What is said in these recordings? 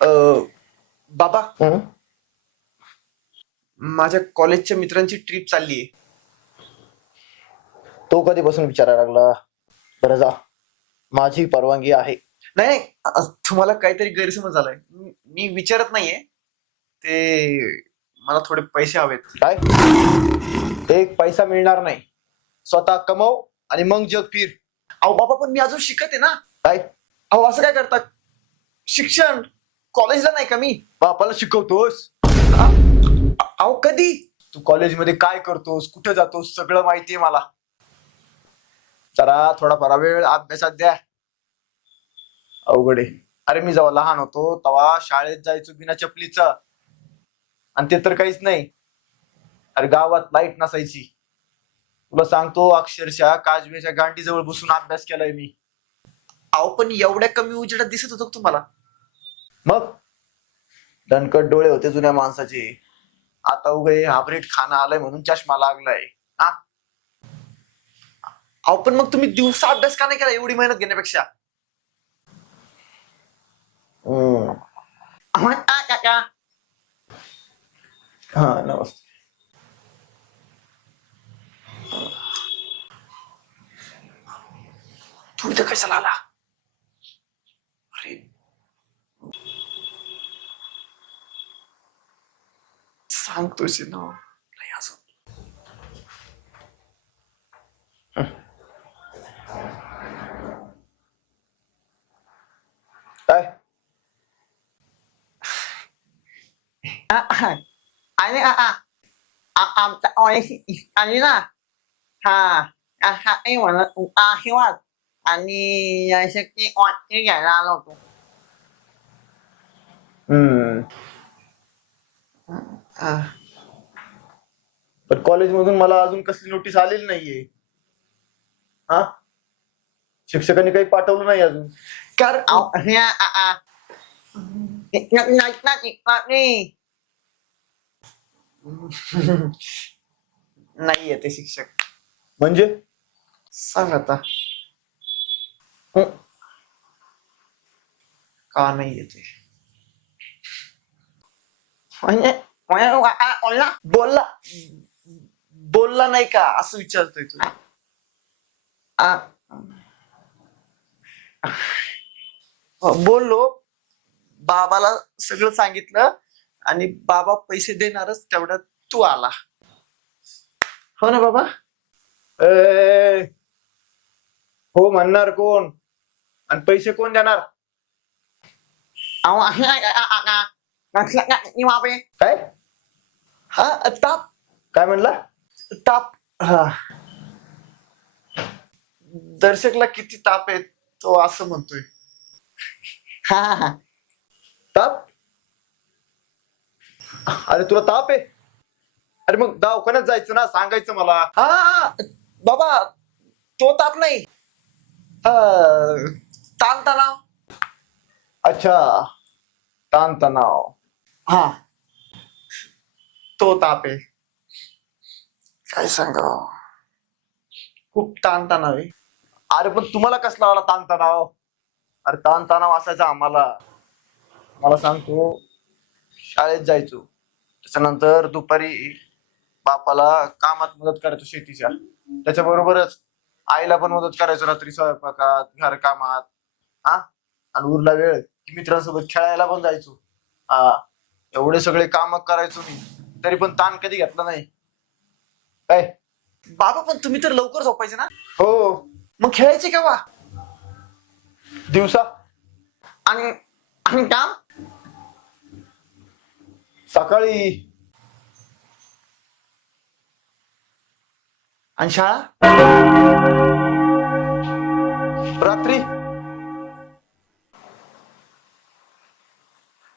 अं, बाबा. हं? माझ्या कॉलेजच्या मित्रांची ट्रिप चालली आहे तो कधीपासून विचारायला लागला? बरं जा. माझी परवानगी आहे. नाही नाही, अ- तुम्हाला काहीतरी गैरसमज झालाय. मी- मी विचारत नाहीये. ते मला थोडे पैसे हवेत. काय? एक पैसा मिळणार नाही. स्वतः कमव आणि मग जग फिर. अहो बाबा पण मी अजून शिकत आहे ना. काय? अहो असं काय करता? शिक्षण. कॉलेजला नाही का मी? बापाला शिकवतोस. अहो कधी? तू कॉलेजमध्ये काय करतोस? कुठे जातोस? सगळं माहितीये मला. जरा थोडाफार वेळ अभ्यासात द्या. अवघड अरे मी जेव्हा लहान होतो तेव्हा शाळेत जायचो बिना चपलीचा. आणि ते तर काहीच नाही. अरे गावात लाइट नसायची. तुला सांगतो अक्षरशः काजवेच्या गांडीजवळ बसून अभ्यास केलाय मी. अहो पण एवढ्या कमी उजेडात दिसत होतो तुम्हाला? मग दणकट डोळे होते जुन्या माणसाचे. आता उगे हाब्रेट खाणं आलंय म्हणून चष्मा लागलाय. अहो पण मग तुम्ही दिवसा अभ्यास का नाही केला एवढी मेहनत घेण्यापेक्षा? हम्म. काका. हा नमस्ते. तू इथं कशाला आला? सांगतोय ना नाही अजून काय आणि आ- आ- आ- आमच्या ऑयस आणि ना हा हा हे म्हणत आशीर्वाद आणि यशस्वी वाटते घ्यायला आलो होतो हम्म आ, पण कॉलेज मधून मला अजून कसली नोटीस आलेली नाहीये. हा? शिक्षकांनी काही पाठवलं नाही अजून. नाही नाही येते शिक्षक. म्हणजे? सांग आता. का नाही येते म्हणजे बोलला बोलला नाही का असं विचारतोय तू आ, हो, बोललो बाबाला सगळं सांगितलं आणि बाबा पैसे देणारच तेवढ्यात तू आला हो ना बाबा ए, हो म्हणणार कोण आणि पैसे कोण देणार हे काय हा ताप. काय म्हणला? ताप. हा. दर्शकला किती ताप आहे तो असं म्हणतोय. हा हा. हा ताप? अरे तुला ताप आहे? अरे मग दवाखान्यात जायचं ना सांगायचं मला. हा हा, बाबा तो ताप नाही. हा, ताणतणाव. अच्छा. ताणतणाव. हा. तो ताप आहे. काय सांगा? खूप ताणतणाव आहे. अरे पण तुम्हाला कसला आला ताणतणाव? अरे ताणतणाव असायचा आम्हाला. मला सांगतो शाळेत जायचो. त्याच्यानंतर दुपारी बापाला कामात मदत करायचो शेतीच्या. त्याच्याबरोबरच आईला पण मदत करायचो रात्री स्वयंपाकात घर कामात. हा? आणि उरला वेळ. मित्रांसोबत खेळायला पण जायचो. हा. एवढे सगळे काम करायचो मी. तरी पण ताण कधी घेतला नाही. काय? बाबा पण तुम्ही तर लवकर झोपायचे ना? हो. मग खेळायचे केव्हा? दिवसा. आणि आणि काम? सकाळी. आणि शाळा? रात्री.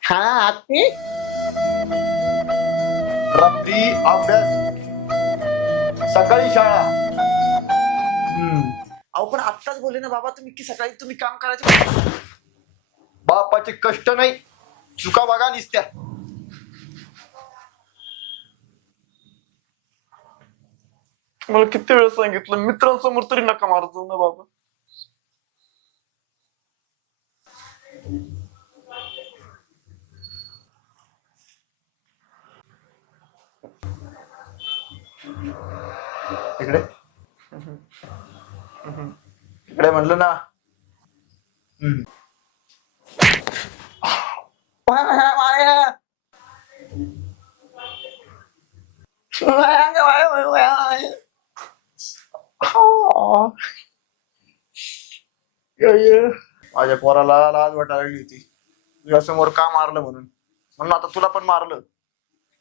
हा आत्मी रात्री अभ्यास. सकाळी शाळा. अहो पण आत्ताच बोलले ना बाबा तुम्ही की सकाळी तुम्ही काम करायचे बापाचे कष्ट नाही चुका बघा निसत्या. मला किती वेळ सांगितलं मित्रांसमोर तरी नका मारतो ना बाबा. इकडे इकडे म्हणलं ना हम्म. ये. माझ्या पोराला लाज वाटायला लागली होती तुझ्या समोर का मारलं म्हणून म्हणून आता तुला पण मारलं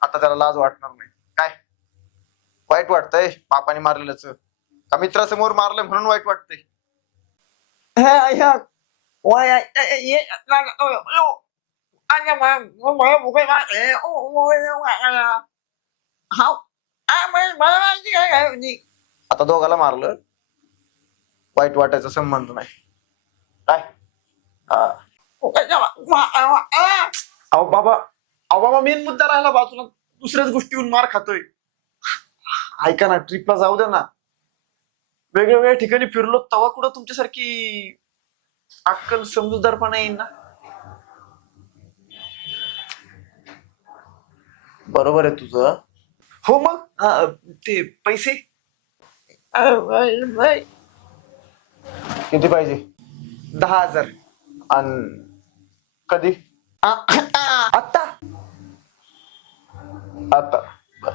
आता त्याला लाज वाटणार नाही वाईट वाटतंय बापाने मारलेलंच का मित्रासमोर मारलं म्हणून वाईट वाटतंय आता दोघाला मारलं वाईट वाटायचा संबंध नाही काय हा. अहो बाबा अहो बाबा मेन मुद्दा राहिला बाजूला दुसऱ्याच गोष्टीहून मार खातोय ऐका ना ट्रिपला जाऊ द्या ना. वेगवेगळ्या ठिकाणी फिरलो तेव्हा कुठं तुमच्यासारखी अक्कल समजूतदारपणा येईल ना? बरोबर आहे तुझं. हो मग? हा, ते पैसे? किती पाहिजे? दहा हजार. आणि कधी? आता आता बर.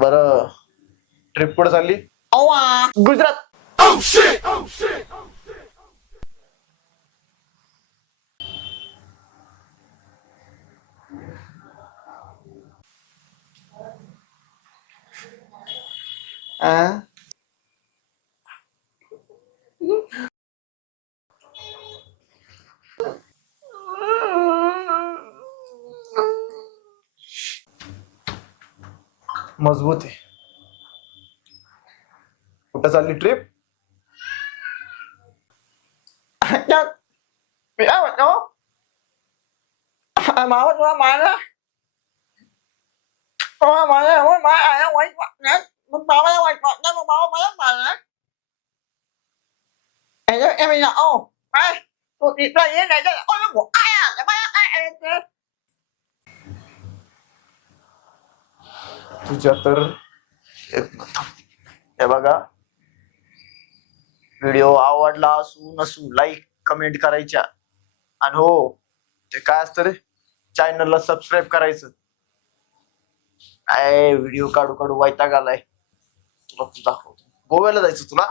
बरं ट्रिप कुठे चालली गुजरात मजबूत आहे कुठं चालली ट्रिप मामा तुला मारला मामा मला हो मला आला वाईट वाटणार मग मामाला वाईट वाटणार मग मामा मला मारणार Ella, ella, oh, ay, tụi chị đây ये này đây, ôi nó của ai à, cái ai ai ai ai. तुझ्या तर एक मिनिट. हे बघा व्हिडिओ आवडला असू नसू लाईक कमेंट करायच्या. आणि हो ते काय असतं रे? चॅनलला सबस्क्राईब करायचं. काय व्हिडिओ काढू काढू वैताग आलाय. तुला दाखवतो. गोव्याला जायचं तुला?